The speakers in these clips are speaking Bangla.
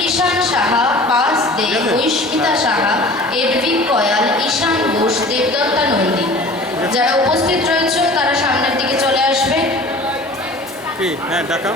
কৃষাণ সাহা, পাস দে, ঐস্মিতা সাহা, এডভিক কয়াল, ঈশান ঘোষ, দেবদত্তা নন্দী। যারা উপস্থিত রয়েছে তারা সামনের দিকে চলে আসবে। হ্যাঁ দেখাও।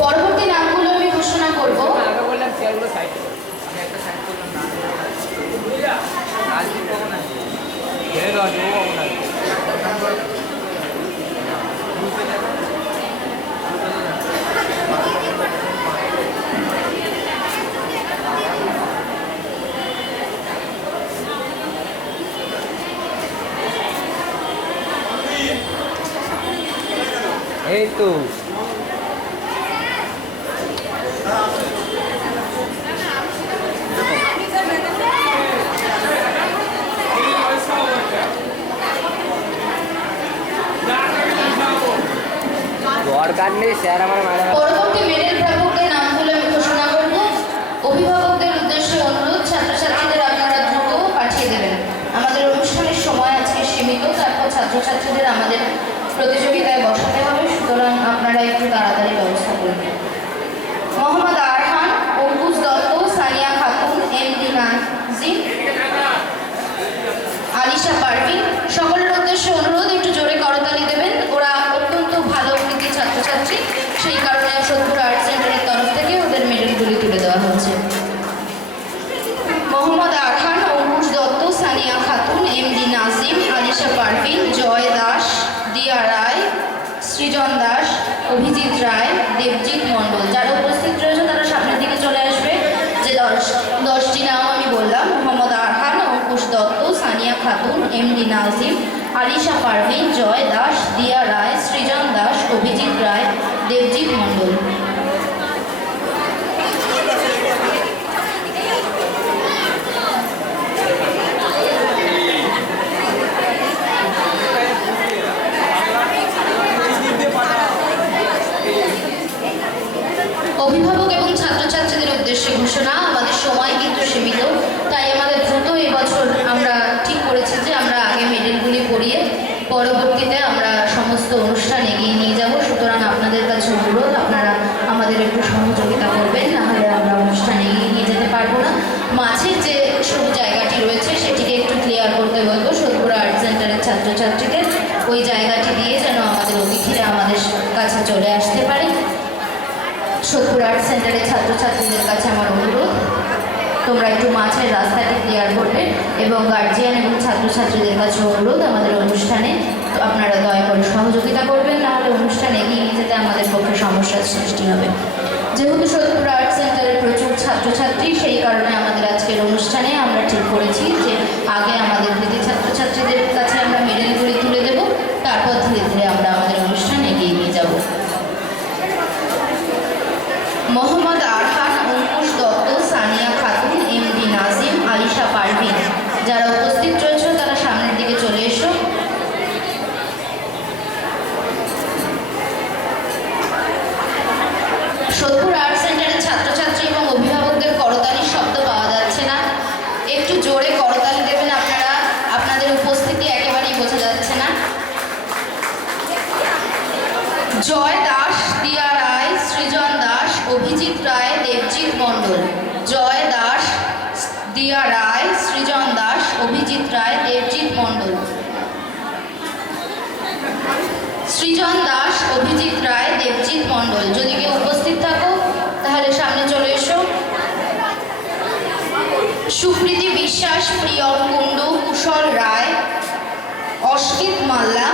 পরবর্তী নামগুলো আমি ঘোষণা করব। এই তো দরকার নেই স্যার আমার পরবর্তী মেডেল প্রাপকদের নামগুলো আমি ঘোষণা করব। অভিভাবকদের উদ্দেশ্যে অনুরোধ, ছাত্রছাত্রীদের আপনারা দ্রুত পাঠিয়ে দেবেন। আমাদের অনুষ্ঠানের সময় আজকে সীমিত, তারপর ছাত্রছাত্রীদের আমাদের প্রতিযোগিতায় বসাতে হবে, সুতরাং আপনারা একটু তাড়াতাড়ি ব্যবস্থা করবেন। মোহাম্মদ আরহান, অঙ্কুশ দত্ত, সানিয়া খাতুন, এমডি নাজিম, আলিশা পারভিন, সকলের উদ্দেশ্যে অনুরোধ একটু জোরে করতালি দেবেন। ওরা অত্যন্ত ভালো কৃতি ছাত্রছাত্রী, সেই কারণে সোদপুর আর্ট সেন্টারের তরফ থেকে ওদের মেডেলগুলি তুলে দেওয়া হচ্ছে। মোহাম্মদ আরহান, অঙ্কুশ দত্ত, সানিয়া খাতুন, এমডি নাজিম, আলিশা পারভিন, জয় দাস, দিয়া রায়, সৃজন দাস, অভিজিৎ রায়, দেবজিৎ মণ্ডল। যারা উপস্থিত রয়েছে তারা সামনের দিকে চলে আসবে। যে 10টি নাম আমি বললাম, মোহাম্মদ আরহান, অঙ্কুশ দত্ত, সানিয়া খাতুন, এমডি নাজিম, আলিশা পারভিন, জয় দাস, দিয়া রায়, সৃজন দাস, অভিজিৎ রায়, দেবজিৎ মণ্ডল। অভিভাবক এবং ছাত্রছাত্রীদের উদ্দেশ্যে ঘোষণা, আমাদের সময় কিন্তু সীমিত, তাই আমাদের দ্রুত এবছর আমরা ঠিক করেছি যে আমরা আগে মেডেলগুলি পড়িয়ে পরবর্তীতে আমরা সমস্ত অনুষ্ঠান এগিয়ে নিয়ে যাব। সুতরাং আপনাদের কাছে অনুরোধ, আপনারা আমাদের একটু সহযোগিতা করবেন, নাহলে আমরা অনুষ্ঠান এগিয়ে নিয়ে যেতে পারবো না। মাঝের যে সরু জায়গাটি রয়েছে সেটিকে একটু ক্লিয়ার করতে বলবো সোদপুর আর্ট সেন্টারের ছাত্রছাত্রীদের। ওই জায়গাটি দিয়ে যেন আমাদের অতিথিরা আমাদের কাছে চলে আসতে পারে। সোদপুর আর্ট সেন্টারের ছাত্রছাত্রীদের কাছে আমার অনুরোধ, তোমরা একটু মাঝের রাস্তাটি ক্লিয়ার করবে এবং গার্জিয়ান এবং ছাত্রছাত্রীদের কাছে অনুরোধ, আমাদের অনুষ্ঠানে আপনারা দয়া করে সহযোগিতা করবেন, নাহলে অনুষ্ঠান এগিয়ে নিয়ে যেতে আমাদের পক্ষে সমস্যার সৃষ্টি হবে। যেহেতু সোদপুর আর্ট সেন্টারের প্রচুর ছাত্রছাত্রী, সেই কারণে আমাদের আজকের অনুষ্ঠানে আমরা ঠিক করেছি যে আগে আমাদের কৃতি ছাত্রছাত্রীদের কাছে আমরা মেডেলগুলি তুলে দেব, তারপর ধীরে ধীরে আমরা আমাদের অনুষ্ঠান এগিয়ে নিয়ে যাব। মোহাম্মদ আরহান, অঙ্কুশ দত্ত, সানিয়া খাতুন, এমডি নাজিম, আলিশা পারভিন। যারা উপস্থিত রয়েছে তারা সামনের দিকে চলে এসো। সোদপুর আর্ট সেন্টারের ছাত্রছাত্রী এবং অভিভাবকদের করতালির শব্দ পাওয়া যাচ্ছে না, একটু জোরে করতালি দেবেন আপনারা, আপনাদের উপস্থিতি একেবারেই বোঝা যাচ্ছে না। জয় দাস, দিয়া রায়, সৃজন দাস, অভিজিৎ রায়, দেবজিৎ মণ্ডল। জয় দাস, দিয়া রায়, সৃজন দাস, অভিজিৎ রায়, দেবজিৎ মণ্ডল। সৃজন দাস, অভিজিৎ রায়, দেবজিৎ মণ্ডল। যদি কেউ উপস্থিত থাকো তাহলে সামনে চলে এসো। সুপ্রীতি বিশ্বাস, প্রিয়ম কুণ্ডু, কুশল রায়, অস্কিত মাল্লা,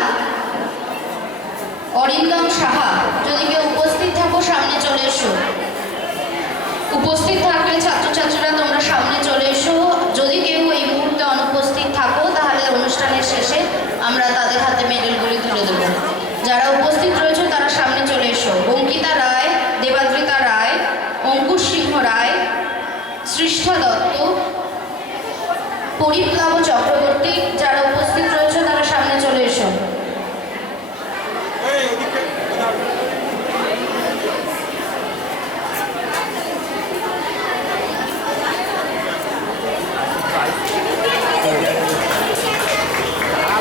অরিন্দম সাহা। যদি কেউ উপস্থিত থাকো সামনে চলে এসো। উপস্থিত থাকলে ছাত্রছাত্রীরা তোমরা সামনে চলে এসো। যদি কেউ এই মুহূর্তে অনুপস্থিত থাকো তাহলে অনুষ্ঠানের শেষে আমরা তাদের হাতে মেডেলগুলি তুলে দেবো। যারা উপস্থিত রয়েছে তারা সামনে চলে এসো। অঙ্কিতা রায়, দেবাদ্রিতা রায়, অঙ্কুশ সিংহ রায়, সৃষ্টা দত্ত, পরিপ্লাব চক্রবর্তী, যারা উপস্থিত রয়েছে তারা সামনে চলে এসো।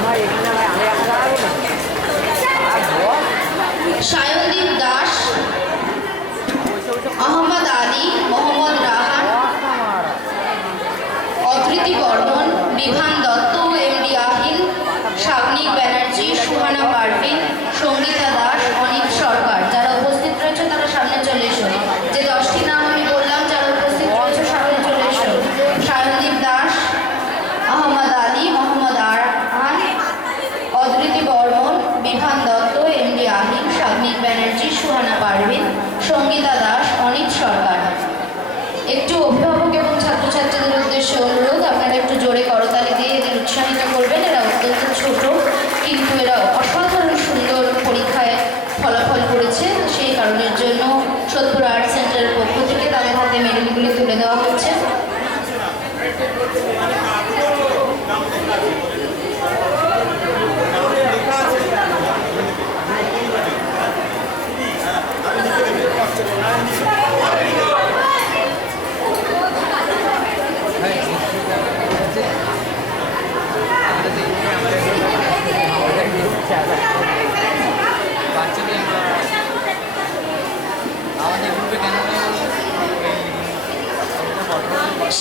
ভাই এখানে ভাই আমি একটা দাঁড়াবো না সায়নদীপ দাস, আহমদ আলী, মোহাম্মদ রাহান, অধৃতি বর্মন, বিভান দত্ত, এমডি আহিল, সাবনিক ব্যানার্জি, সুহানা পারভিন, সঙ্গীতা দাস, অনিক সরকার, যারা উপস্থিত রয়েছে তারা সামনে চলে এসো। যে 10টি নাম আমি বললাম যারা উপস্থিত রয়েছে সামনে চলে এসো। সায়নদীপ দাস, আহমদ আলী, মোহাম্মদ রাহান, অধৃতি বর্মন, বিভান দত্ত, এমডি আহিল, সাবনিক ব্যানার্জি, সুহানা পারভিন, সঙ্গীতা দাস, অনিক সরকার। একটু অভিভাবক এবং ছাত্রছাত্রীদের উদ্দেশ্যে অনুরোধ, আপনারা একটু জোরে করতালি দিয়ে এদের উৎসাহিত করবেন। এরা অত্যন্ত ছোট কিন্তু এরা অসাধারণ সুন্দর পরীক্ষায় ফলাফল করেছে। সেই কারণের জন্য সোদপুর আর্ট সেন্টারের পক্ষ থেকে তাদের হাতে মেডেলগুলি তুলে দেওয়া হচ্ছে।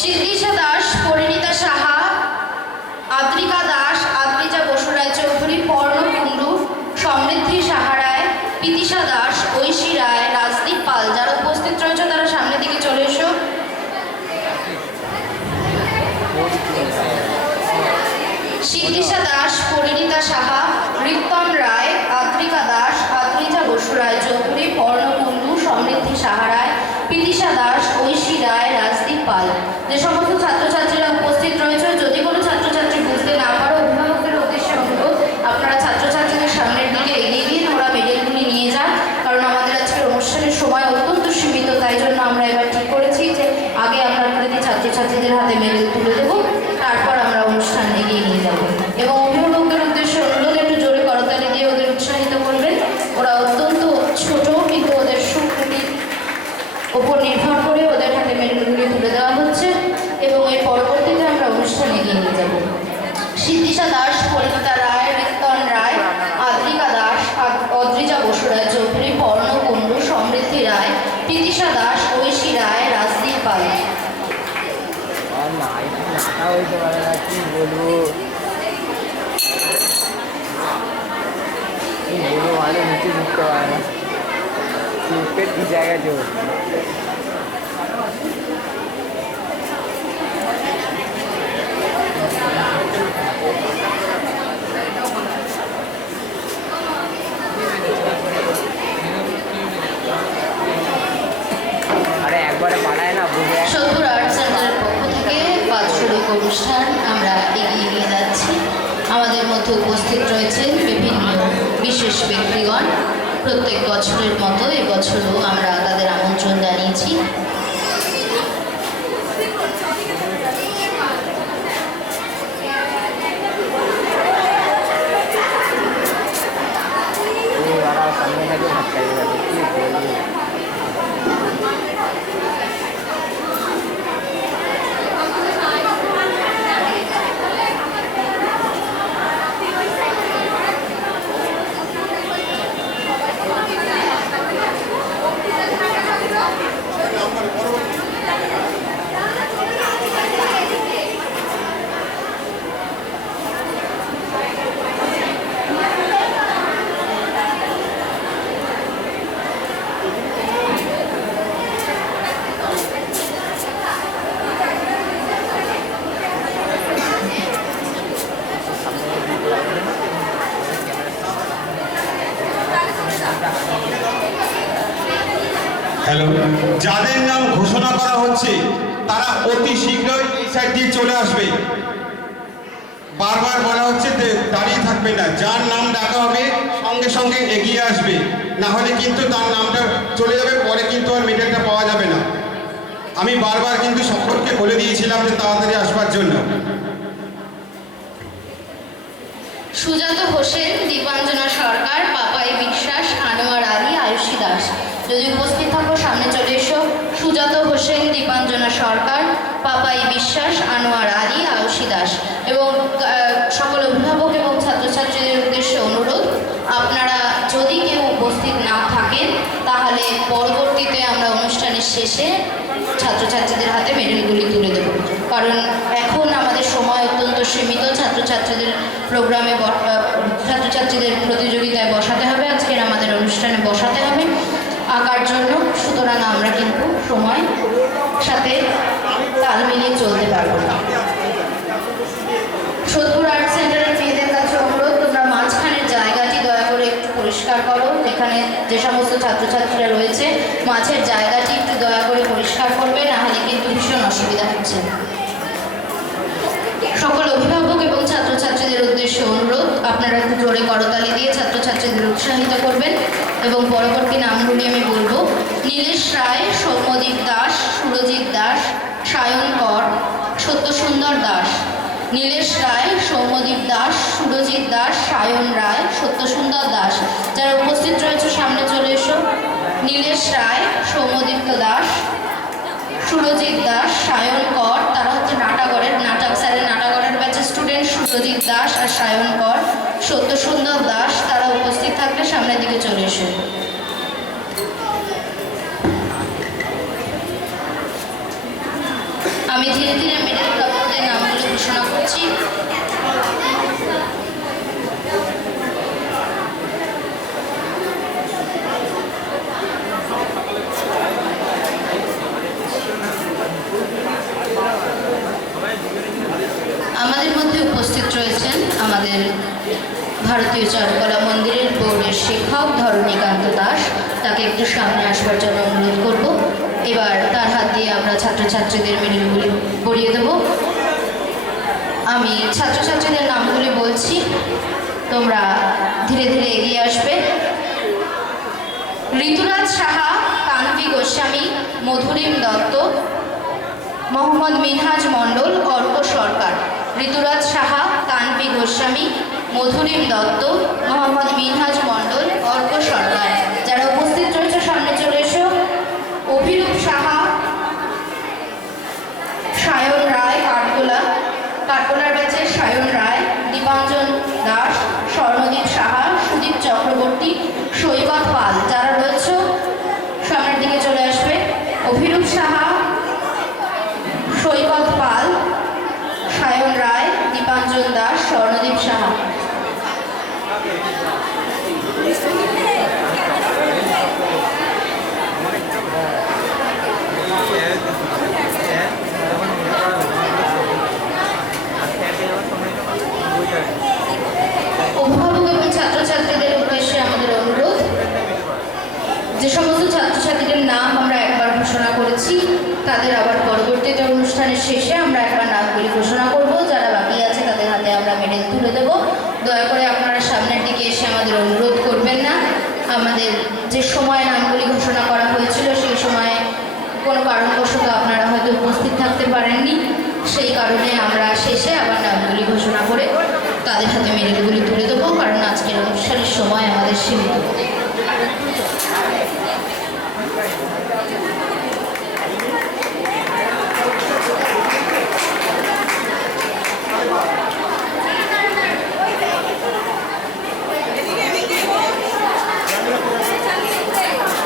সিদ্ধিশা দাস, পরিণীতা সাহা, আদ্রিকা দাস, আদ্রিজা বসুরায় চৌধুরী, পর্ণ কুণ্ডু, সমৃদ্ধি সাহারায়, পিতিশা দাস, ঐশী রায়, রাজদীপ পাল, যারা উপস্থিত রয়েছে তারা সামনের দিকে চলে এসো। সিদ্ধিশা দাস, পরিণীতা সাহা, রিক্তন রায়, আদ্রিকা দাস, আদ্রিজা বসুরায় চৌধুরী, পর্ণ কুণ্ডু, সমৃদ্ধি সাহারায়, পিতিশা দাস, ঐশী রায়, রাজদীপ পাল। যে সমস্ত ছাত্রছাত্রীরা উপস্থিত রয়েছে, যদি কোনো ছাত্রছাত্রী বুঝতে না পারো, অভিভাবকদের উদ্দেশ্যে অনুরোধ, আপনারা ছাত্রছাত্রীদের সামনের দিকে এগিয়ে দিয়ে ওরা মেডেলগুলি নিয়ে যান। কারণ আমাদের আজকের অনুষ্ঠানের সময় অত্যন্ত সীমিত, তাই জন্য আমরা এবার ঠিক করেছি যে আগে আমরা আপনাদের ছাত্রছাত্রীদের হাতে মেডেল তুলে দেবো, তারপর আমরা অনুষ্ঠান এগিয়ে নিয়ে যাব। এবং অভিভাবকদের উদ্দেশ্যে অনুরোধ, একটু জোরে করতালি দিয়ে ওদের উৎসাহিত করবেন। ওরা অত্যন্ত ছোট কিন্তু ওদের সুখ্যাতির ওপর নির্ভর করে ওদের হাতে মেডেলগুলি তুলে দেওয়া হচ্ছে এবং এর পরবর্তীতে আমরা অনুষ্ঠান এগিয়ে নিয়ে যাব। সিদ্ধিশা দাস, পরিণীতা রায়, রিক্তন রায়, আদ্রিকা দাস, অদ্রিজা বসুরায় চৌধুরী, পর্ণ কুণ্ডু, সমৃদ্ধি রায়, পিতিশা দাস, ঐশী রায়, রাজদীপ পাল। না নাটা হইতে পারে না, কি বলবো মানে নিচে ঢুকতে পারে না, পেট কি জায়গায় জোর। আরে একবারে পাঠায় না বুঝে। সোদপুর আর্ট সেন্টারের পক্ষ থেকে বাৎসরিক অনুষ্ঠান আমরা এগিয়ে নিয়ে যাচ্ছি। আমাদের মধ্যে উপস্থিত রয়েছেন বিভিন্ন বিশেষ ব্যক্তিগণ। প্রত্যেক বছরের মতো এবছরও আমরা তাদের আমন্ত্রণ জানিয়েছি। সামনে থেকে ধাক্কাই যাবে, কি বলবো। হ্যালো, যাদের নাম ঘোষণা করা হচ্ছে তারা অতি শীঘ্রই এই সাইড দিয়ে চলে আসবে। বারবার বলা হচ্ছে দাঁড়িয়ে থাকতে। থাকবে না। যার নাম ডাকা হবে সঙ্গে সঙ্গে এগিয়ে আসবে, না হলে কিন্তু তার নামটা চলে যাবে, পরে কিন্তু আর মেডেলটা পাওয়া যাবে না। আমি বারবার কিন্তু সকলকে বলে দিয়েছিলাম যে তাড়াতাড়ি আসবার জন্য। সুজাত হোসেন, দীপাঞ্জনা সরকার, পাপাই বিশ্বাস, আনোয়ার আলী, আয়ুষী দাস। যদি উপস্থিত থাকো সামনে চলে এসো। সুজাত হোসেন, দীপাঞ্জনা সরকার, পাপাই বিশ্বাস, আনোয়ার আলী, আয়ুষী দাস। এবং সকল অভিভাবক এবং ছাত্রছাত্রীদের উদ্দেশ্যে অনুরোধ, আপনারা যদি কেউ উপস্থিত না থাকেন তাহলে পরবর্তীতে আমরা অনুষ্ঠানের শেষে ছাত্রছাত্রীদের হাতে মেডেলগুলি তুলে দেব। কারণ এখন আমাদের সময় অত্যন্ত সীমিত, ছাত্রছাত্রীদের প্রোগ্রামে ছাত্রছাত্রীদের প্রতিযোগিতায় বসাতে হবে, আজকের আমাদের অনুষ্ঠানে বসাতে হবে আঁকার জন্য। সুতরাং আমরা কিন্তু সময় সাথে তাল মিলিয়ে চলতে পারবো না। সোদপুর আর্ট সেন্টারের মেয়েদের কাছে অনুরোধ, তোমরা মাঝখানের জায়গাটি দয়া করে একটু পরিষ্কার করো। যেখানে যে সমস্ত ছাত্রছাত্রীরা রয়েছে মাঝের জায়গাটি একটু দয়া করে পরিষ্কার করবে, নাহলে কিন্তু ভীষণ অসুবিধা হচ্ছে। সকল অভিভাবক এবং ছাত্রছাত্রীদের উদ্দেশ্যে অনুরোধ, আপনারা একটু জোরে করতালি দিয়ে ছাত্রছাত্রীদের উৎসাহিত করবেন। এবং পরবর্তী নামগুলি আমি বলবো: নীলেশ রায়, সৌম্যদীপ দাস, সুরজিৎ দাস, সায়ন কর, সত্যসুন্দর দাস। নীলেশ রায়, সৌম্যদীপ দাস, সুরজিৎ দাস, সায়ন রায়, সত্যসুন্দর দাস। যারা উপস্থিত রয়েছে সামনে চলে এসো। নীলেশ রায়, সৌম্যদীপ্ত দাস, সুরজিৎ দাস, সায়ন কর, তারা হচ্ছে নাটাগড়ের স্যারের নাটাগড়ের ব্যাচের স্টুডেন্ট। সুরজিৎ দাস আর সায়ন কর, সত্যসুন্দর দাস, তারা উপস্থিত থাকলে সামনের দিকে চলে এসো। আমি ধীরে ধীরে মেডেল প্রাপকদের নামগুলো ঘোষণা করছি। আমাদের মধ্যে উপস্থিত রয়েছেন আমাদের ভারতীয় চারুকলা মন্দিরের বোর্ডের শিক্ষক ধরণীকান্ত দাস। তাকে একটু সামনে আসবার জন্য অনুরোধ করব। এবার তার হাত দিয়ে আমরা ছাত্রছাত্রীদের মেডেলগুলি পরিয়ে দেব। আমি ছাত্রছাত্রীদের নামগুলি বলছি, তোমরা ধীরে ধীরে এগিয়ে আসবে। ঋতুরাজ সাহা, কান্তি গোস্বামী, মধুরিম দত্ত, মোহাম্মদ মিনহাজ মণ্ডল, অর্ক সরকার। ঋতুরাজ সাহা, কান্তি গোস্বামী, মধুরিম দত্ত, মোহাম্মদ মিনহাজ মণ্ডল, অর্ক সরকার। যারা উপস্থিত রয়েছে সামনে চলে এসো। অভিরূপ সাহা, সায়ন রায়, কাঠগোলার ব্যাচের সায়ন রায়, দীপাঞ্জন দাস, স্বর্ণদীপ সাহা, সুদীপ চক্রবর্তী, সৈকত পাল। যারা রয়েছে সামনের দিকে চলে আসবে। অভিরূপ সাহা, সৈকত পাল, সায়ন রায়, দীপাঞ্জন দাস, স্বর্ণদীপ সাহা। অভিভাবক এবং ছাত্রছাত্রীদের উদ্দেশ্যে আমাদের অনুরোধ, যে সমস্ত ছাত্রছাত্রীদের নাম আমরা একবার ঘোষণা করেছি তাদের আবার পরবর্তীতে অনুষ্ঠানের শেষে আমরা একবার নামগুলি ঘোষণা করব। যারা বাকি আছে তাদের হাতে আমরা মেডেল তুলে দেব। দয়া করে আপনারা সামনের দিকে এসে আমাদের অনুরোধ করবেন না। আমাদের যে সময় নামগুলি ঘোষণা করা হয়েছিল সেই সময়ে কোনো কারণবশত আপনারা হয়তো উপস্থিত থাকতে পারেননি, সেই কারণে আমরা শেষে আবার নামগুলি ঘোষণা করে তাদের হাতে মেডেলগুলি তুলে দেবো, কারণ আজকের অনুষ্ঠানের সময় আমাদের সীমিত।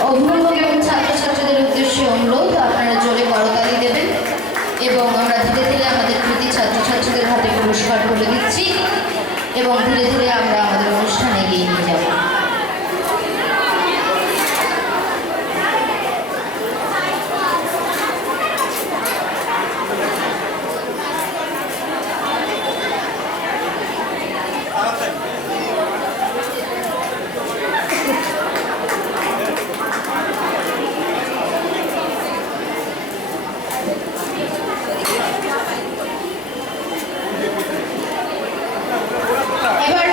অভিভাবক এবং ছাত্রছাত্রীদের উদ্দেশ্যে অনুরোধ, আপনারা জোরে করতালি দেবেন এবং আমরা ধীরে ধীরে আমাদের কৃতি ছাত্রছাত্রীদের হাতে পুরস্কার করে দিচ্ছি এবং ধীরে ধীরে আমরা আমাদের অনুষ্ঠানে এগিয়ে নিয়ে যাব। এবার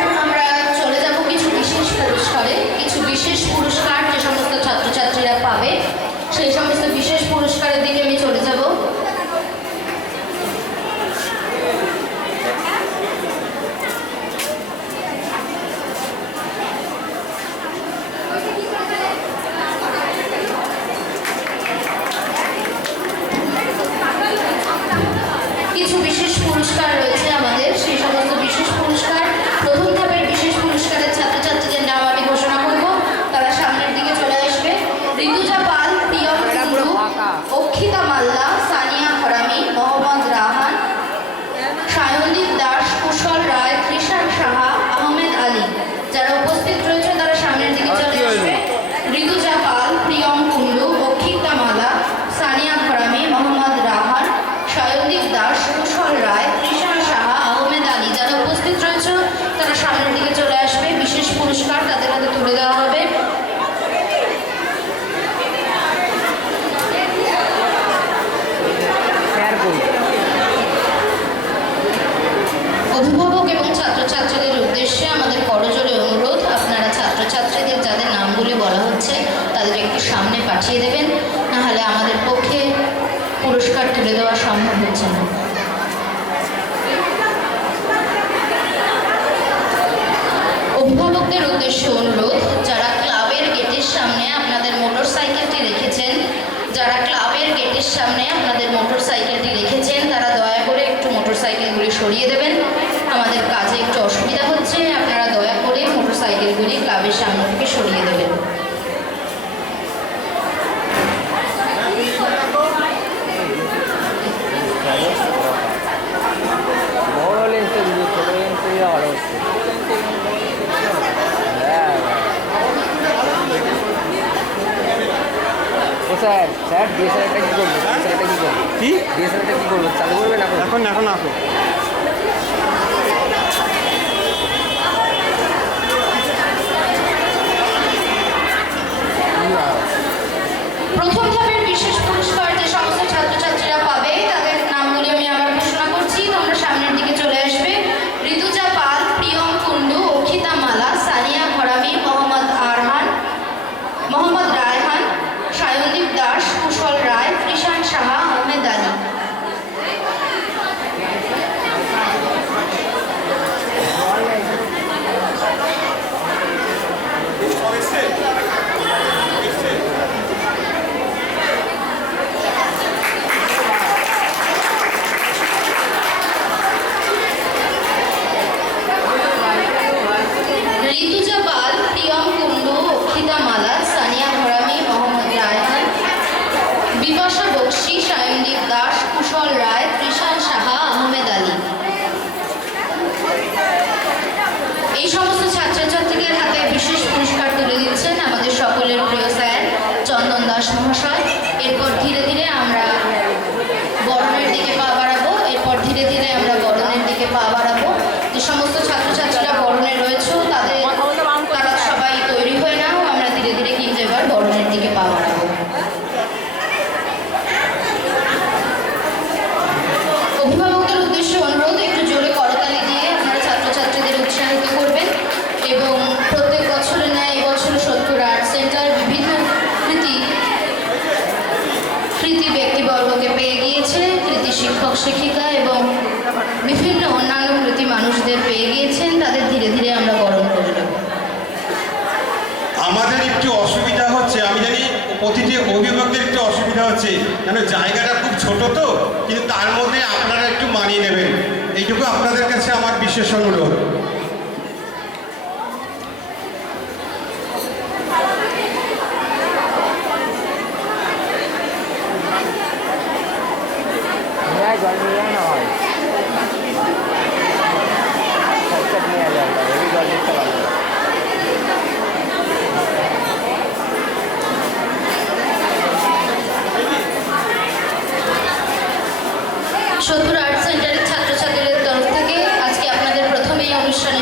দেওয়া সম্ভব হচ্ছে না। অভিভাবকদের উদ্দেশ্যে অনুরোধ, যারা ক্লাবের গেটের সামনে আপনাদের মোটরসাইকেলটি রেখেছেন তারা দয়া করে একটু মোটরসাইকেলগুলি সরিয়ে দেবেন। আমাদের কাজে একটু অসুবিধা হচ্ছে, আপনারা দয়া করে মোটরসাইকেলগুলি ক্লাবের সামনে থেকে সরিয়ে দেবেন। বড় লেন্সে দিবি, ছোট লেন্সে দিলে ভালো হচ্ছে। হ্যাঁ ও স্যার ডিএসএলআরটা কী করবো? কি ডিএসএলআরটা কী করবো? চালু করবেন এখন? এখন আসো। প্রথম ধাপের বিশেষ পুরস্কার যে সমস্ত ছাত্রছাত্রীরা পাবে তাদের নামগুলি আমি আবার ঘোষণা করছি, তোমরা সামনের দিকে চলে আসবে। ঋতুজা পাল, প্রিয়ম কুন্ডু, অক্ষিতা মালা, সানিয়া ঘরামি, মোহাম্মদ রায়হান, সায়নদীপ দাস, কুশল রায়, কৃষাণ সাহা, আহমেদ আলী। ঋতুজা পাল, প্রিয়ম কুন্ডু, অক্ষিতা মালা, সানিয়া ঘরামি, মোহাম্মদ রায়হান, বিপাশা বক্সি, সায়নদীপ দাস, কুশল রায়, কৃষাণ সাহা, আহমেদ আলী। এই সমস্ত ছাত্রছাত্রীদের হাতে বিশেষ পুরস্কার তুলে দিচ্ছেন আমাদের সকলের প্রিয় স্যার চন্দন দাস মহাশয়। এরপর ধীরে ধীরে আমরা বরণের দিকে পা বাড়াবো। যে সমস্ত ছাত্রছাত্রীরা বরণে রয়েছে তারা সবাই তৈরি হয়ে নাও, আমরা ধীরে ধীরে কিন্তু এবার বরণের দিকে পা বাড়াবো। অভিভাবকদের উদ্দেশ্যে অনুরোধ, একটু জোরে করতালি দিয়ে আপনারা ছাত্রছাত্রীদের উৎসাহিত করবেন এবং প্রত্যেক বছরের ন্যায় এবছর সত্তর আর্ট সেন্টার বিভিন্ন কৃতি ব্যক্তিবর্গকে পেয়ে গিয়েছে, কৃতি শিক্ষক শিক্ষিকা এবং বিভিন্ন অন্যান্য কৃতি মানুষদের পেয়ে গিয়েছেন। তাদের ধীরে ধীরে আমরা বরণ করে নেব। আমাদের একটু অসুবিধা হচ্ছে, আমি জানি প্রতিটি অভিভাবকদের একটু অসুবিধা হচ্ছে, কেন জায়গাটা খুব ছোট তো, কিন্তু তার মধ্যে আপনারা একটু মানিয়ে নেবেন, এইটুকু আপনাদের কাছে আমার বিশেষ অনুরোধ। জল নিয়ে না হয় নিয়ে যাবে, হেভি জল দিতে পারবে। সত্তর আর্ট সেন্টারের ছাত্রছাত্রীদের তরফ থেকে আজকে আপনাদের প্রথমেই অনুষ্ঠানে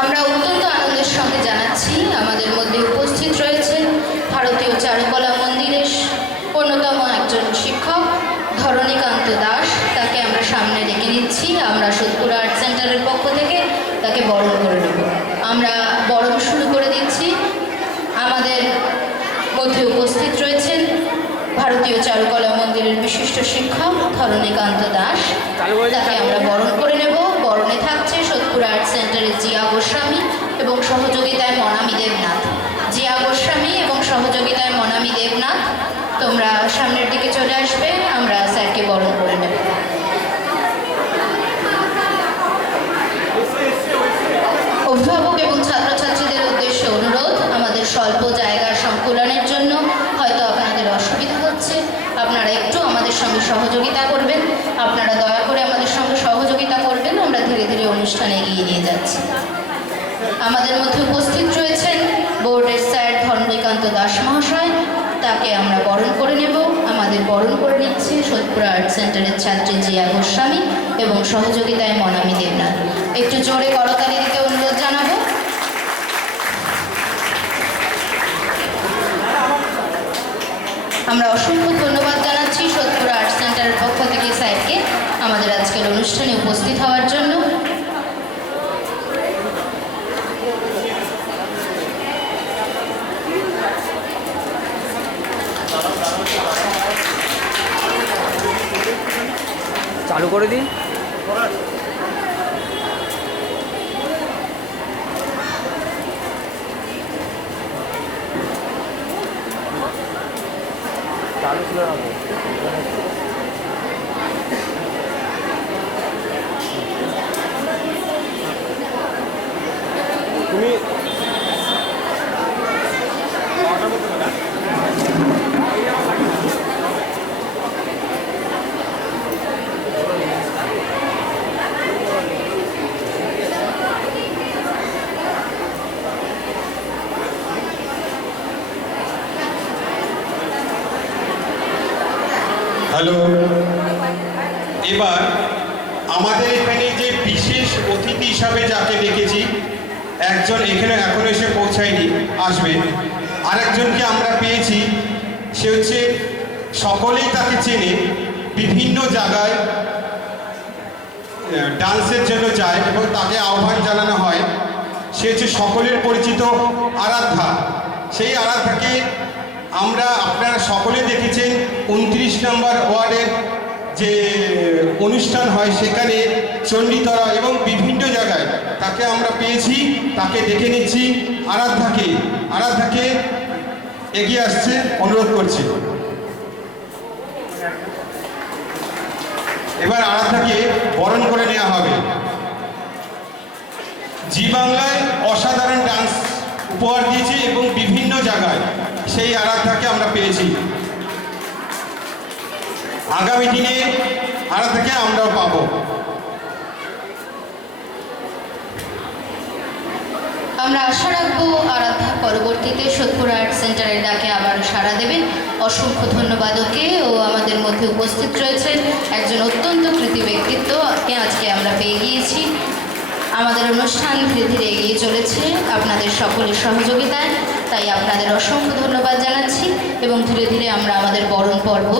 আমরা অত্যন্ত আনন্দের সঙ্গে জানাচ্ছি আমাদের মধ্যে উপস্থিত রয়েছেন ভারতীয় চারুকলা মন্দিরের অন্যতম একজন শিক্ষক ধরণীকান্ত দাস। তাকে আমরা সামনে ডেকে নিচ্ছি। আমরা সোদপুর আর্ট সেন্টারের পক্ষ থেকে তাকে বরণ করে নেব। আমরা বরণ শুরু করে দিচ্ছি। আমাদের মধ্যে উপস্থিত রয়েছেন ভারতীয় চারুকলা মন্দিরের বিশিষ্ট শিক্ষক ধরণীকান্ত দাস। তাকে আমরা বরণ করে নেব। বরণে থাকছে সোদপুর আর্ট সেন্টারের জিয়া গোস্বামী এবং সহযোগিতায় মনামী দেবনাথ। জিয়া গোস্বামী এবং সহযোগিতায় মনামী দেবনাথ, তোমরা সামনের দিকে চলে আসবে। আমরা স্যারকে বরণ করে নেব। অভিভাবক এবং ছাত্রছাত্রীদের উদ্দেশ্যে অনুরোধ, আমাদের স্বল্প জায়গার সংকুলনের জন্য হয়তো আপনাদের অসুবিধা হচ্ছে। আপনারা একটু আমাদের সঙ্গে সহযোগিতা করবেন। আপনারা দয়া করে আমাদের সঙ্গে সহযোগিতা করবেন। আমরা ধীরে ধীরে অনুষ্ঠানে এগিয়ে নিয়ে যাচ্ছি। আমাদের মধ্যে উপস্থিত রয়েছেন বোর্ডের স্যার ধরণীকান্ত দাস মহাশয়। তাকে আমরা বরণ করে নেব। আমাদের বরণ করে নিচ্ছে সোদপুর আর্ট সেন্টারের ছাত্রী জিয়া গোস্বামী এবং সহযোগিতায় মনামী দেবনাথ। একটু জোরে করতালি দিতে অনুরোধ জানাবো। আমরা অসংখ্য ধন্যবাদ জানাচ্ছি সোদপুর আর্ট সেন্টারের পক্ষ থেকে স্যারকে আমাদের আজকের অনুষ্ঠানে উপস্থিত হওয়ার জন্য। চালু করে দিন। চালু ছিল না তুমি হ্যালো, এবার আমাদের এখানে যে বিশেষ অতিথি হিসাবে যাকে ডেকেছি, একজন এখানে এখনো এসে পৌঁছায়নি, আসবে। আরেকজনকে আমরা পেয়েছি, সে হচ্ছে সকলেই তাকে চেনে, বিভিন্ন জায়গায় ডান্সের জন্য যায় এবং তাকে আহ্বান জানানো হয়। সে হচ্ছে সকলের পরিচিত আরাধ্যা। সেই আরাধ্যাকে আপনারা সকলে দেখেছেন 29 নম্বর ওয়ার্ডের যে অনুষ্ঠান হয় সেখানে চণ্ডীতলা এবং বিভিন্ন জায়গায় তাকে আমরা পেয়েছি। তাকে দেখে নিচ্ছি। আরাধ্যাকে এগিয়ে আসছে, অনুরোধ করছি। এবার আরাধ্যাকে বরণ করে নেওয়া হবে। জি বাংলায় অসাধারণ ডান্স উপহার দিয়েছে এবং বিভিন্ন জায়গায় সেই আরাধ্যাকে আমরা পেয়েছি। আগামী দিনে আরাধ্যাকে আমরাও পাবো। আমরা আশা রাখবো আরাধ্যা পরবর্তীতে সোদপুর আর্ট সেন্টারের ডাকে আবার সাড়া দেবে। অসংখ্য ধন্যবাদ ওকে। ও আমাদের মধ্যে উপস্থিত রয়েছেন একজন অত্যন্ত কৃতি ব্যক্তিত্বকে আজকে আমরা পেয়ে গিয়েছি। আমাদের অনুষ্ঠান ধীরে ধীরে এগিয়ে চলেছে আপনাদের সকলের সহযোগিতায়, তাই আপনাদের অসংখ্য ধন্যবাদ জানাচ্ছি এবং ধীরে ধীরে আমরা আমাদের বরণ পর্ব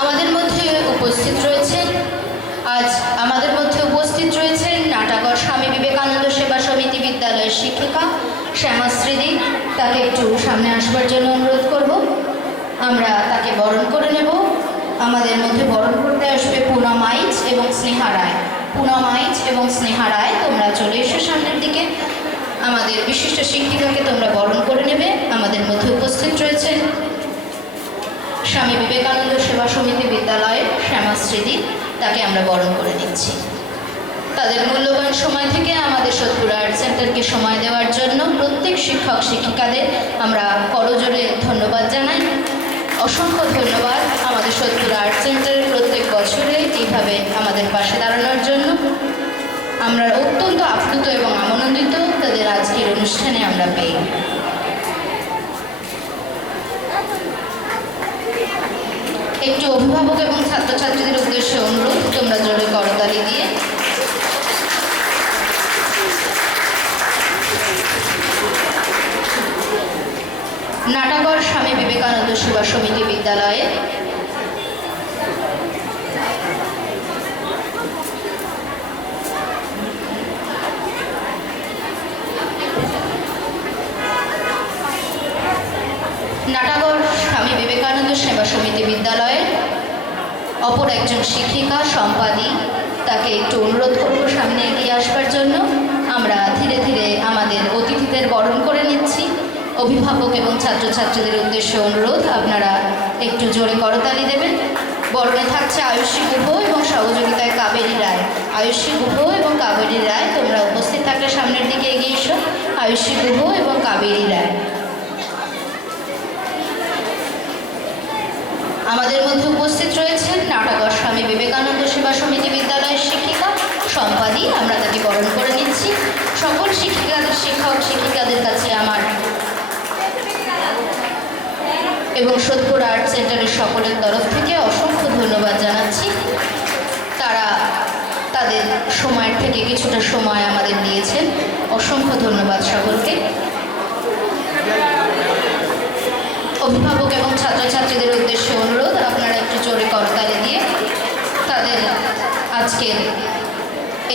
আমাদের শ্যামাশ্রীদি, তাকে একটু সামনে আসবার জন্য অনুরোধ করব। আমরা তাকে বরণ করে নেব। আমাদের মধ্যে বরণ করতে আসবে পুনম আইচ এবং স্নেহা রায়। পুনম আইচ এবং স্নেহা রায়, তোমরা চলে এসো সামনের দিকে। আমাদের বিশিষ্ট শিক্ষিকাকে তোমরা বরণ করে নেবে। আমাদের মধ্যে উপস্থিত রয়েছেন স্বামী বিবেকানন্দ সেবা সমিতি বিদ্যালয়ের শ্যামাশ্রীদি, তাকে আমরা বরণ করে নিচ্ছি। তাদের মূল্যবান সময় থেকে আমাদের সোদপুর আর্ট সেন্টারকে সময় দেওয়ার জন্য প্রত্যেক শিক্ষক শিক্ষিকাদের আমরা করজোড়ে ধন্যবাদ জানাই। অসংখ্য ধন্যবাদ আমাদের সোদপুর আর্ট সেন্টারের প্রত্যেক বছরে এইভাবে আমাদের পাশে দাঁড়ানোর জন্য। আমরা অত্যন্ত আপ্লুত এবং আনন্দিত তাদের আজকের অনুষ্ঠানে আমরা পেয়ে। একটু অভিভাবক এবং ছাত্রছাত্রীদের উদ্দেশ্যে অনুরোধ, তোমরা জোরে করতালি দিয়ে নাটাগড় স্বামী বিবেকানন্দ সেবা সমিতি বিদ্যালয়ে নাটাগড় স্বামী বিবেকানন্দ সেবা সমিতি বিদ্যালয়ের অপর একজন শিক্ষিকা সম্পাদি, তাকে একটু অনুরোধ করব সামনে এগিয়ে আসবার জন্য। আমরা ধীরে ধীরে আমাদের অতিথিদের বরণ করে নিচ্ছি। অভিভাবক এবং ছাত্রছাত্রীদের উদ্দেশ্যে অনুরোধ, আপনারা একটু জোরে করতালি দেবেন। বরণে থাকছে আয়ুষী গুহ এবং সহযোগিতায় কাবেরী রায়। আয়ুষী গুহ এবং কাবেরী রায়, তোমরা উপস্থিত থাকলে সামনের দিকে এগিয়ে এসো। আয়ুষী গুহ এবং কাবেরী রায়। আমাদের মধ্যে উপস্থিত রয়েছেন নাটাগড় স্বামী বিবেকানন্দ সেবা সমিতি বিদ্যালয়ের শিক্ষিকা সম্পাদি, আমরা তাকে বরণ করে নিচ্ছি। সকল শিক্ষিকাদের শিক্ষিকাদের কাছে আমার এবং সোদপুর আর্ট সেন্টারের সকলের তরফ থেকে অসংখ্য ধন্যবাদ জানাচ্ছি। তারা তাদের সময়ের থেকে কিছুটা সময় আমাদের দিয়েছেন। অসংখ্য ধন্যবাদ সকলকে। অভিভাবক এবং ছাত্রছাত্রীদের উদ্দেশ্যে অনুরোধ, আপনারা একটু জোরে করতালি দিয়ে তাদের আজকের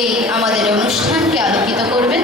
এই আমাদের অনুষ্ঠানকে আলোকিত করবেন।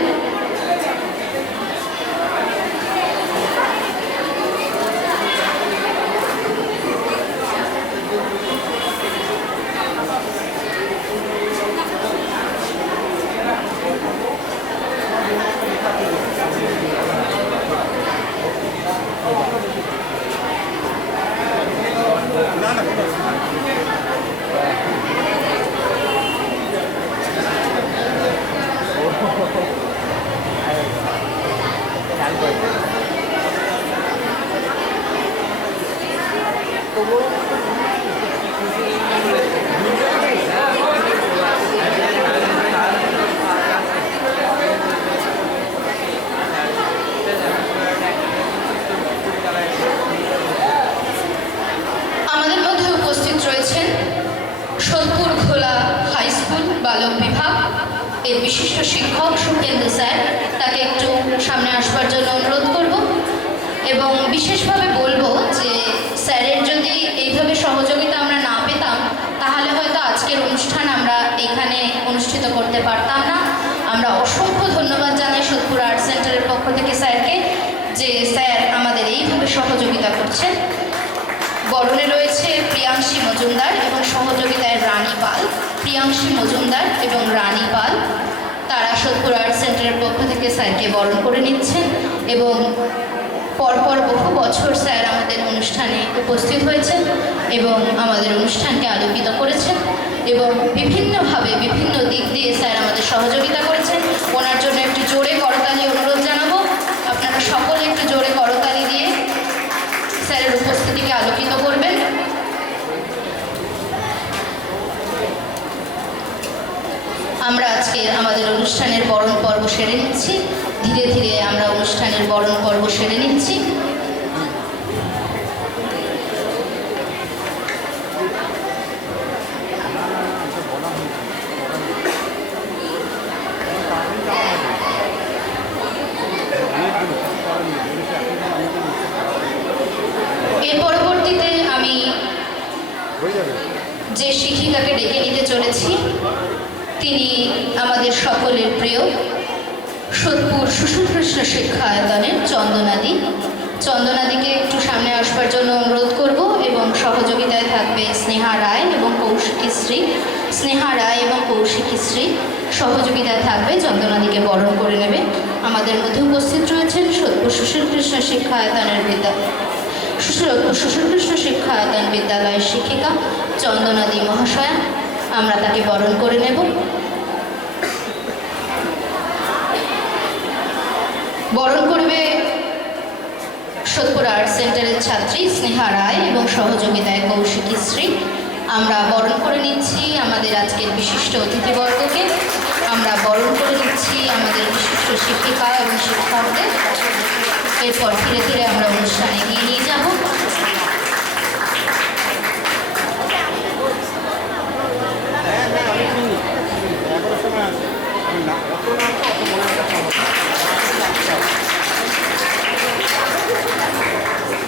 আমাদের মধ্যে উপস্থিত রয়েছেন সোদপুর খোলা হাই স্কুল বালক বিভাগ এর বিশিষ্ট শিক্ষক সুখেন্দু স্যার, তাকে একটু সামনে আসবার জন্য অনুরোধ করব। এবং বিশেষভাবে বলবো যে স্যারের যদি এইভাবে সহযোগিতা আমরা না পেতাম, তাহলে হয়তো আজকের অনুষ্ঠান আমরা এখানে অনুষ্ঠিত করতে পারতাম না। আমরা অসংখ্য ধন্যবাদ জানাই সোদপুর আর্ট সেন্টারের পক্ষ থেকে স্যারকে, যে স্যার আমাদের এইভাবে সহযোগিতা করছেন। বরণে রয়েছে প্রিয়াংশী মজুমদার এবং সহযোগিতায় রানী পাল। প্রিয়াংশী মজুমদার এবং রানী পাল, তারা সোদপুর আর্ট সেন্টারের পক্ষ থেকে স্যারকে বরণ করে নিচ্ছেন। এবং পরপর বহু বছর স্যার আমাদের অনুষ্ঠানে উপস্থিত হয়েছেন এবং আমাদের অনুষ্ঠানকে আলোকিত করেছেন এবং বিভিন্নভাবে বিভিন্ন দিক দিয়ে স্যার আমাদের সহযোগিতা করেছেন। ওনার জন্য একটু জোরে করতালি অনুরোধ জানাবো। আপনারা সকলে একটু জোরে করতালি দিয়ে স্যারের উপস্থিতিকে আলোকিত করবেন। আমরা আজকে আমাদের অনুষ্ঠানের বরণ পর্ব সেরে নিচ্ছি। ধীরে ধীরে আমরা অনুষ্ঠানের বরণ পর্ব সেরে নিচ্ছি। এর পরবর্তীতে আমি যে শিক্ষিকাকে ডেকে নিতে চলেছি, তিনি আমাদের সকলের প্রিয় সোদপুর সুশীলকৃষ্ণ শিক্ষায়তনের চন্দনাদি। চন্দনাদিকে একটু সামনে আসবার জন্য অনুরোধ করব এবং সহযোগিতায় থাকবে স্নেহা রায় এবং কৌশিকী শ্রী। স্নেহা রায় এবং কৌশিকী শ্রী সহযোগিতায় থাকবে, চন্দনাদিকে বরণ করে নেবে। আমাদের মধ্যে উপস্থিত রয়েছেন সোদপুর সুশীলকৃষ্ণ শিক্ষায়তনের সুশীলকৃষ্ণ শিক্ষায়তন বিদ্যালয়ের শিক্ষিকা চন্দনাদি মহাশয়া। আমরা তাকে বরণ করে নেব। বরণ করবে সোদপুর আর্ট সেন্টারের ছাত্রী স্নেহা রায় এবং সহযোগিতায় কৌশিকী শ্রী। আমরা বরণ করে নিচ্ছি আমাদের আজকের বিশিষ্ট অতিথিবর্গকে। আমরা বরণ করে নিচ্ছি আমাদের বিশিষ্ট শিক্ষিকা এবং শিক্ষকদের। এরপর ধীরে ধীরে আমরা অনুষ্ঠানে এগিয়ে নিয়ে যাব।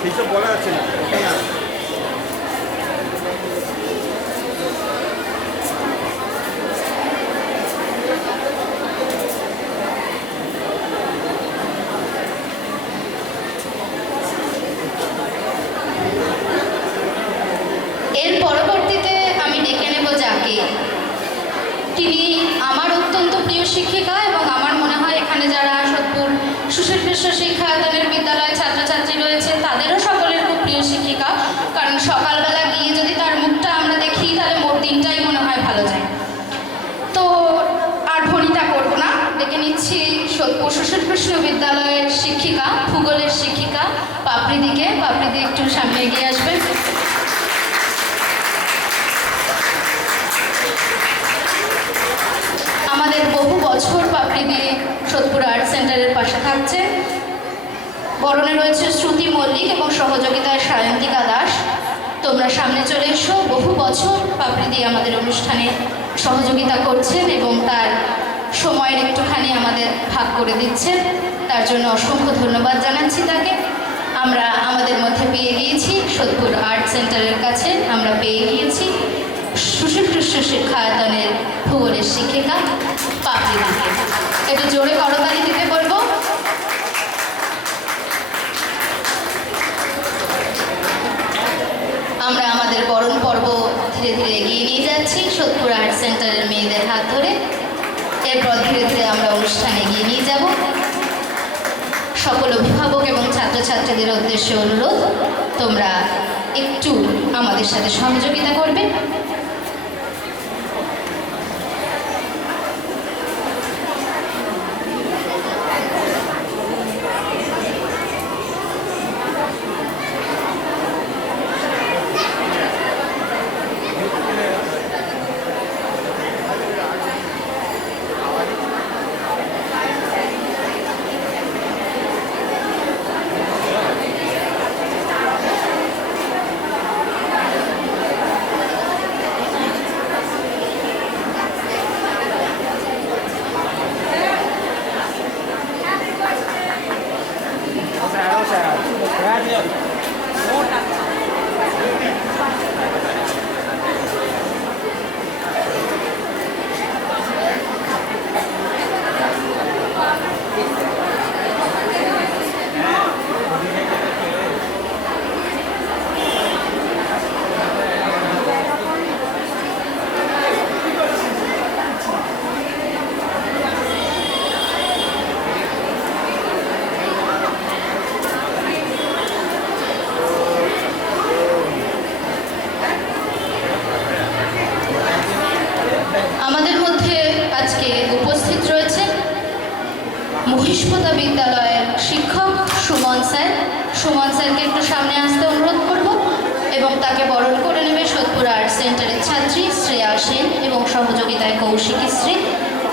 এইসব বলা যাচ্ছে না। এর পরবর্তীতে আমি ডেকে নেব যাকে, তিনি আমার অত্যন্ত প্রিয় শিক্ষিকা এবং আমার মনে হয় এখানে যারা সোদপুর সুশীলকৃষ্ণ শিক্ষায়তনের বিদ্যালয়ের ছাত্রছাত্রী রয়েছে তাদেরও সকলের খুব প্রিয় শিক্ষিকা। কারণ সকালবেলা গিয়ে যদি তার মুখটা আমরা দেখি তাহলে মোট দিনটাই মনে হয় ভালো যায়। তো আর ভনিতা করবো না, ডেকে নিচ্ছি সোদপুর সুশীলকৃষ্ণ বিদ্যালয়ের শিক্ষিকা, ভূগোলের শিক্ষিকা পাপড়িদিকে। পাপড়িদি একটু সামনে এগিয়ে আসবে। আমাদের বহু বছর পাপড়িদি সোদপুর আর্ট সেন্টারের পাশে থাকছে। বরণে রয়েছে শ্রুতি মল্লিক এবং সহযোগিতায় সায়ন্তিকা দাস। তোমরা সামনে চলে এসো। বহু বছর পাপড়িদি আমাদের অনুষ্ঠানে সহযোগিতা করছেন এবং তার সময়ের একটুখানি আমাদের ভাগ করে দিচ্ছেন। তার জন্য অসংখ্য ধন্যবাদ জানাচ্ছি তাকে। আমরা আমাদের মধ্যে পেয়ে গিয়েছি সোদপুর আর্ট সেন্টারের কাছে, আমরা পেয়ে গিয়েছি সুশীলকৃষ্ণ শিক্ষায়তনের ভূগোলের শিক্ষিকা পাপড়িদিকে। একটু জোরে করতালি দিতে বলবো। আমরা আমাদের বরণ পর্ব ধীরে ধীরে এগিয়ে নিয়ে যাচ্ছি সোদপুর আর্ট সেন্টারের মেয়েদের হাত ধরে। এরপর ধীরে ধীরে আমরা অনুষ্ঠানে এগিয়ে নিয়ে যাব। সকল অভিভাবক এবং ছাত্রছাত্রীদের উদ্দেশ্যে অনুরোধ, তোমরা একটু আমাদের সাথে সহযোগিতা করবে। মহিষপোতা বিদ্যালয়ের শিক্ষক সুমন স্যার। সুমন স্যারকে একটু সামনে আসতে অনুরোধ করব এবং তাকে বরণ করে নেবে সোদপুর আর্ট সেন্টারের ছাত্রী শ্রেয়া সেন এবং সহযোগিতায় কৌশিকী শ্রী।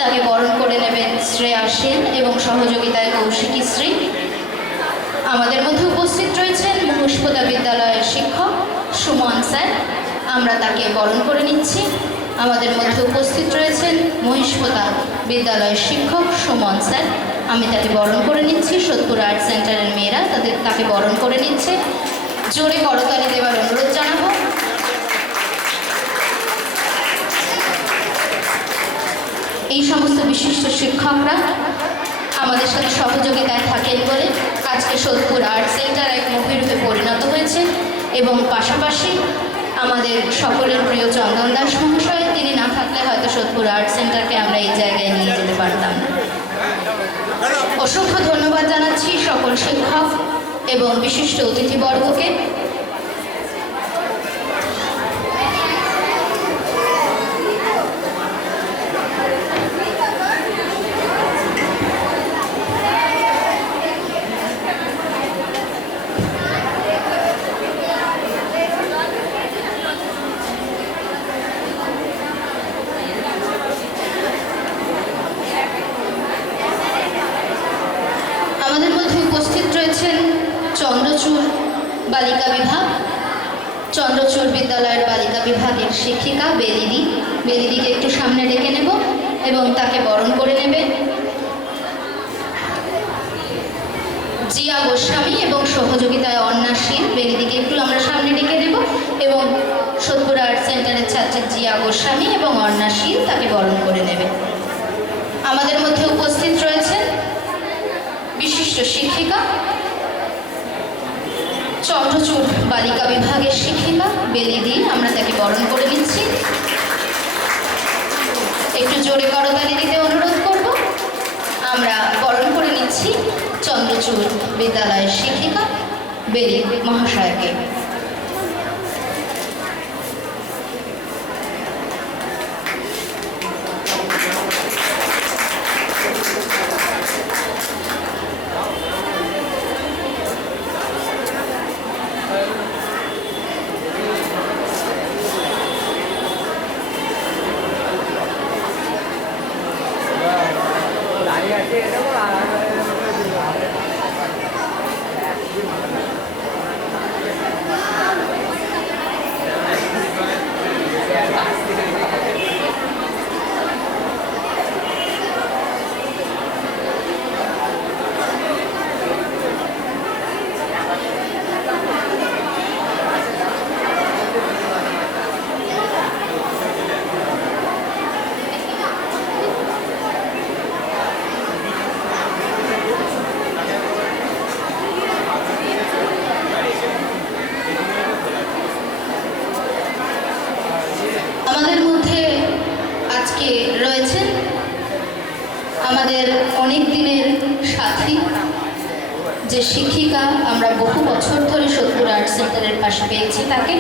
তাকে বরণ করে নেবেন শ্রেয়া সেন এবং সহযোগিতায় কৌশিকী শ্রী। আমাদের মধ্যে উপস্থিত রয়েছেন মহিষপোতা বিদ্যালয়ের শিক্ষক সুমন স্যার। আমরা তাকে বরণ করে নিচ্ছি। আমাদের মধ্যে উপস্থিত রয়েছেন মহিষপোতা বিদ্যালয়ের শিক্ষক সুমন স্যার। আমি তাকে বরণ করে নিচ্ছি। সোদপুর আর্ট সেন্টারের মেয়েরা তাকে বরণ করে নিচ্ছে। জোরে করতালি দেওয়ার অনুরোধ জানাবো। এই সমস্ত বিশিষ্ট শিক্ষকরা আমাদের সাথে সহযোগিতায় থাকেন বলে আজকে সোদপুর আর্ট সেন্টার এক মহিরূপে পরিণত হয়েছে। এবং পাশাপাশি আমাদের সকলের প্রিয় চন্দন দাস মহাশয়, তিনি না থাকলে হয়তো সোদপুর আর্ট সেন্টারকে আমরা এই জায়গায় নিয়ে যেতে পারতাম না। অসংখ্য ধন্যবাদ জানাচ্ছি সকল শিক্ষক এবং বিশিষ্ট অতিথিবর্গকে। আমাদের মধ্যে উপস্থিত রয়েছেন চন্দ্রচূড় বালিকা বিভাগ, চন্দ্রচূড় বিদ্যালয়ের বালিকা বিভাগের শিক্ষিকা বেলিদি। বেলিদিকে একটু সামনে ডেকে নেব এবং তাকে বরণ করে নেবে জিয়া গোস্বামী এবং সহযোগিতায় অন্যাসীন। বেলিদিকে একটু আমরা সামনে ডেকে নেব এবং সোদপুর আর্ট সেন্টারের ছাত্রী জিয়া গোস্বামী এবং অন্যাসীন তাকে বরণ করে নেবে। আমাদের মধ্যে উপস্থিত রয়েছেন বিশিষ্ট শিক্ষিকা, চন্দ্রচূড় বালিকা বিভাগের শিক্ষিকা বেলিদি। আমরা তাকে বরণ করে নিচ্ছি। একটু জোরে করতালি দিতে অনুরোধ করব। আমরা বরণ করে নিচ্ছি চন্দ্রচূড় বিদ্যালয়ের শিক্ষিকা বেলিদি মহাশয়কে। দাঁড়িয়ে আছে এটা আমাদের মধ্যে আজকে রয়েছেন আমাদের অনেক দিনের সাথী, যে শিক্ষিকা আমরা বহু বছর ধরে সোদপুর আর্ট সেন্টারের পাশে পেয়েছি তাকে,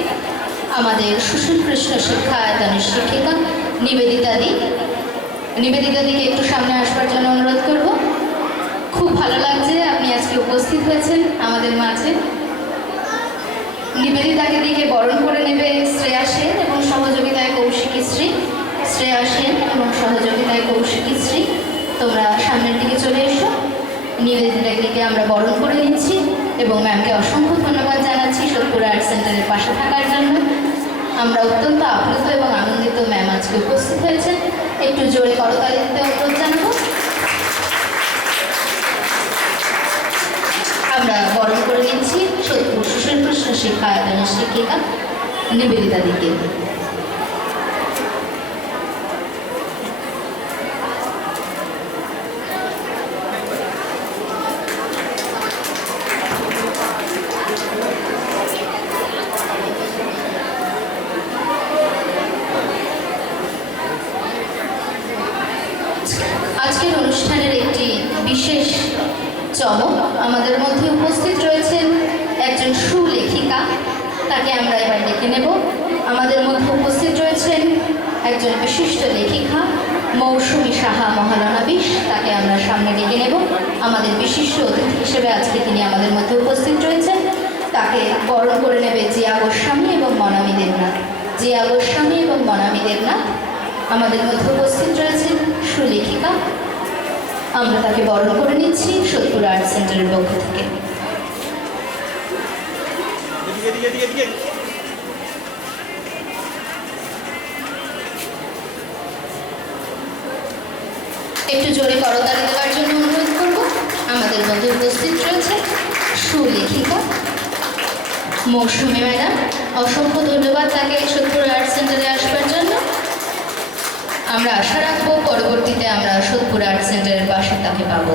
আমাদের সুশীল কৃষ্ণ শিক্ষা আয়তনের শিক্ষিকা নিবেদিতা দি। নিবেদিতা দিকে একটু সামনে আসবার জন্য অনুরোধ করব। খুব ভালো লাগছে আপনি আজকে উপস্থিত হয়েছেন আমাদের মাঝে। নিবেদিতাকে দিকে বরণ করে নেবে শ্রেয়া সেন এবং সহযোগিতায় কৌশিকী শ্রী। শ্রেয়া সেন এবং সহযোগিতায় কৌশিকী শ্রী, তোমরা সামনের দিকে চলে এসো। নিবেদিতাকে আমরা বরণ করে নিচ্ছি এবং ম্যামকে অসংখ্য ধন্যবাদ জানাচ্ছি সোদপুর আর্ট সেন্টারের পাশে থাকার জন্য। আমরা অত্যন্ত আপ্লুত এবং আনন্দিত ম্যাম আজকে উপস্থিত হয়েছেন। একটু জোরে করতালি দিতে অনুরোধ জানাবো। আমরা বরণ করে নিচ্ছি সোদপুর সুশীল কৃষ্ণ শিক্ষা আয়তনের শিক্ষিকা নিবেদিতা দিকে। আজকের অনুষ্ঠানের একটি বিশেষ চমক, আমাদের মধ্যে উপস্থিত রয়েছেন একজন সুলেখিকা, তাকে আমরা এবার ডেকে নেব। আমাদের মধ্যে উপস্থিত রয়েছেন একজন বিশিষ্ট লেখিকা মৌসুমী সাহা মহালনাবিশ, তাকে আমরা সামনে ডেকে নেব। আমাদের বিশিষ্ট অতিথি হিসেবে আজকে তিনি আমাদের মধ্যে উপস্থিত রয়েছেন। তাকে বরণ করে নেবে জিয়া গোস্বামী এবং মনামী দেবনাথ। জিয়া গোস্বামী এবং মনামী দেবনাথ আমাদের মধ্যে উপস্থিত রয়েছেন সুলেখিকা। আমরা তাকে বরণ করে নিচ্ছি সোদপুর আর্ট সেন্টারের পক্ষ থেকে। একটু জোরে করতালি দেওয়ার জন্য অনুরোধ করব। আমাদের মধ্যে উপস্থিত রয়েছে সুলেখিকা মৌসুমী ম্যাডাম। অসংখ্য ধন্যবাদ তাকে সোদপুর আর্ট সেন্টারে আসবার জন্য। আমরা আশা রাখবো পরবর্তীতে আমরা সোদপুর আর্ট সেন্টারের পাশে তাকে পাবো।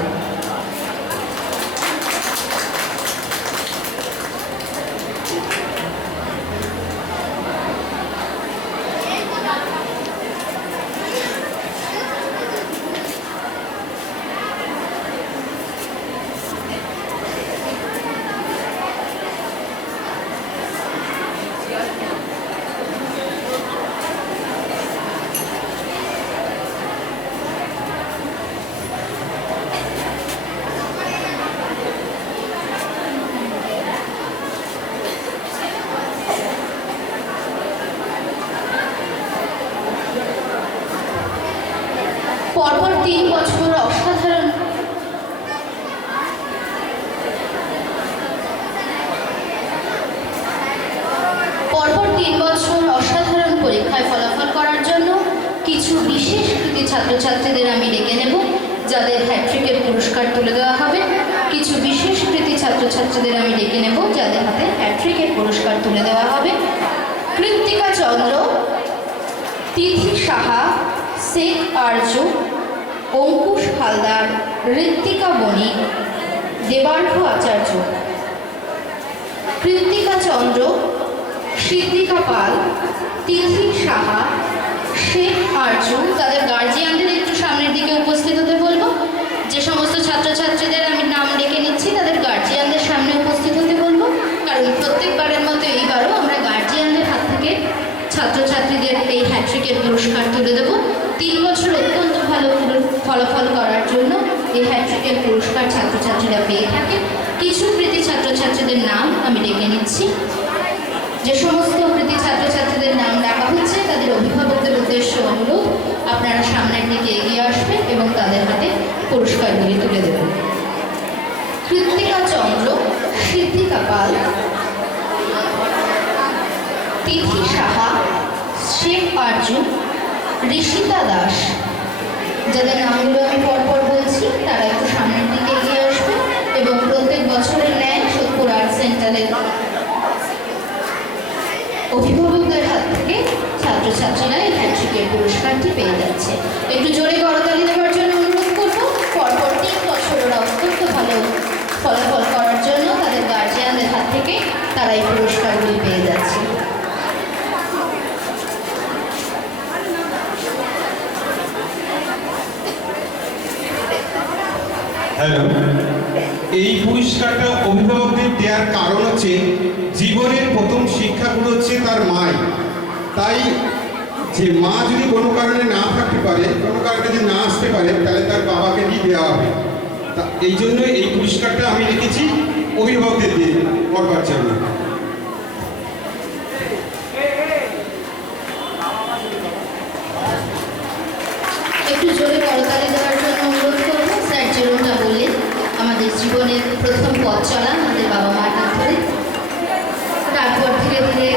ছাত্রছাত্রীদের আমি ডেকে নেব, যাদের হ্যাট্রিকের পুরস্কার তুলে দেওয়া হবে। কিছু বিশেষ কৃতি ছাত্রছাত্রীদের আমি ডেকে নেব, যাদের হাতে হ্যাট্রিকের পুরস্কার তুলে দেওয়া হবে। কৃত্তিকা চন্দ্র, তিথি সাহা, শেখ আরজু, অঙ্কুশ হালদার, ঋত্বিকা বণিক, দেবার্ঘ আচার্য। কৃত্তিকা চন্দ্র, সিদ্ধিকা পাল, তিথি সাহা, শেখ আরজু, তাদের গার্জিয়ানদের একটু সামনের দিকে উপস্থিত হতে বলবো। যে সমস্ত ছাত্রছাত্রীদের আমি নাম ডেকে নিচ্ছি তাদের গার্জিয়ানদের সামনে উপস্থিত হতে বলবো, কারণ প্রত্যেকবারের মতো এইবারও আমরা গার্জিয়ানদের হাত থেকে ছাত্রছাত্রীদের এই হ্যাট্রিকের পুরস্কার তুলে দেব। 3 বছর অত্যন্ত ভালো ফলাফল করার জন্য এই হ্যাট্রিকের পুরস্কার ছাত্রছাত্রীরা পেয়ে থাকে। কিছু কৃতি ছাত্রছাত্রীদের নাম আমি ডেকে নিচ্ছি। যে সমস্ত কৃতি ছাত্রছাত্রীদের নাম ডাকা হচ্ছে তাদের অভিভাবকদের উদ্দেশ্যে অনুরোধ, আপনারা সামনের দিকে এগিয়ে আসবেন এবং তাদের হাতে পুরস্কারগুলি তুলে দেবেন। কৃত্তিকা চন্দ্র, সিদ্ধিকা পাল, তিথি সাহা, শেখ আরজু, ঋষিতা দাস। যাদের নামগুলো আমি পরপর বলছি তারা একটু সামনের দিকে এগিয়ে আসবে এবং প্রত্যেক বছরের ন্যায় সোদপুর আর্ট সেন্টারের অভিভাবকদের হাত থেকে ছাত্রছাত্রীরা এই হ্যাট্রিকের পুরস্কারটি পেয়ে যাচ্ছে। একটু জোরে করতালি দেওয়ার জন্য অনুরোধ করব। পরপর 3 বছর ওরা অত্যন্ত ভালো ফলাফল করার জন্য তাদের গার্জিয়ানদের হাত থেকে তারা এই পুরস্কারগুলি পেয়ে যাচ্ছে। হ্যালো, এই পুরস্কারটা অভিভাবকদের দেওয়ার কারণ হচ্ছে জীবনের প্রথম শিক্ষাগুলো হচ্ছে তার মাই। তাই যে মা যদি কোনো কারণে না থাকতে পারে, কোনো কারণে যদি না আসতে পারে, তাহলে তার বাবাকে দিয়ে দেওয়া হবে। তা এই জন্য এই পুরস্কারটা আমি রেখেছি অভিভাবকদের দিয়ে করবার জন্য। একটু জোরে করতালি দেওয়ার জন্য অনুরোধ করব। স্যার যেরকমটা বললেন, আমাদের জীবনের প্রথম পথ চলা আমাদের বাবা মার হাত ধরে, তারপর ধীরে ধীরে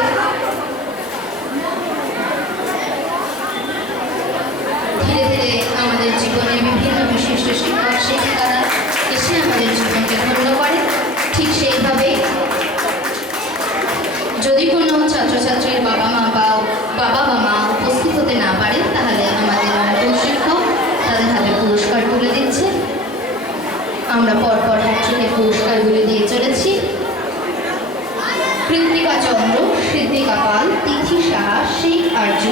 আমাদের জীবনে বিভিন্ন বিশিষ্ট শিক্ষক শিক্ষিকারা এসে আমাদের জীবনকে ধন্য করে। ঠিক সেইভাবেই যদি কোনো ছাত্রছাত্রীর বাবা বা মা উপস্থিত হতে না পারে, তাহলে আমাদের নতুন শিক্ষক তাদের হাতে পুরস্কার তুলে দিচ্ছে। আমরা পরপর হ্যাট্রিকের পুরস্কারগুলি দিয়ে চলেছি। কৃত্তিকা চন্দ্র, সিদ্ধিকা পাল, তিথি সাহা, শেখ আরজু,